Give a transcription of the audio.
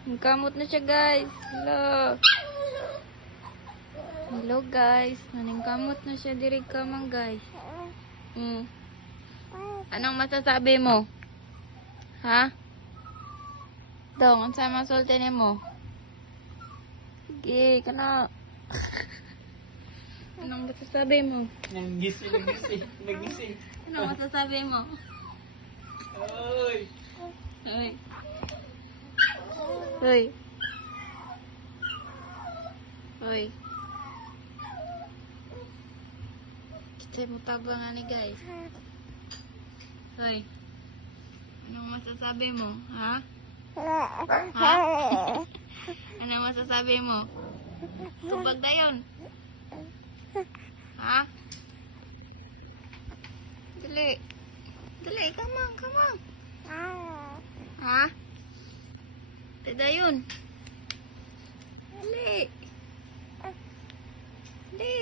Kamot na siya, guys. Hello. Hello, guys. Naningkamot na siya diri kamang, guys. Anong masasabi mo? Ha? Dong, unsa masulti nimo? Sige, kana. Anong masasabi mo? Nagisi. Anong masasabi mo? Oy. Hoy. Hoy. Hoy. Kita mo tabangan ni guys. Hoy. Anong masasabi mo? Ha? Ha? Anong masasabi mo? Tubag na yun. Ha? Dali. Dali, come on, come on. Ha? Tada yun. Dali. Dali.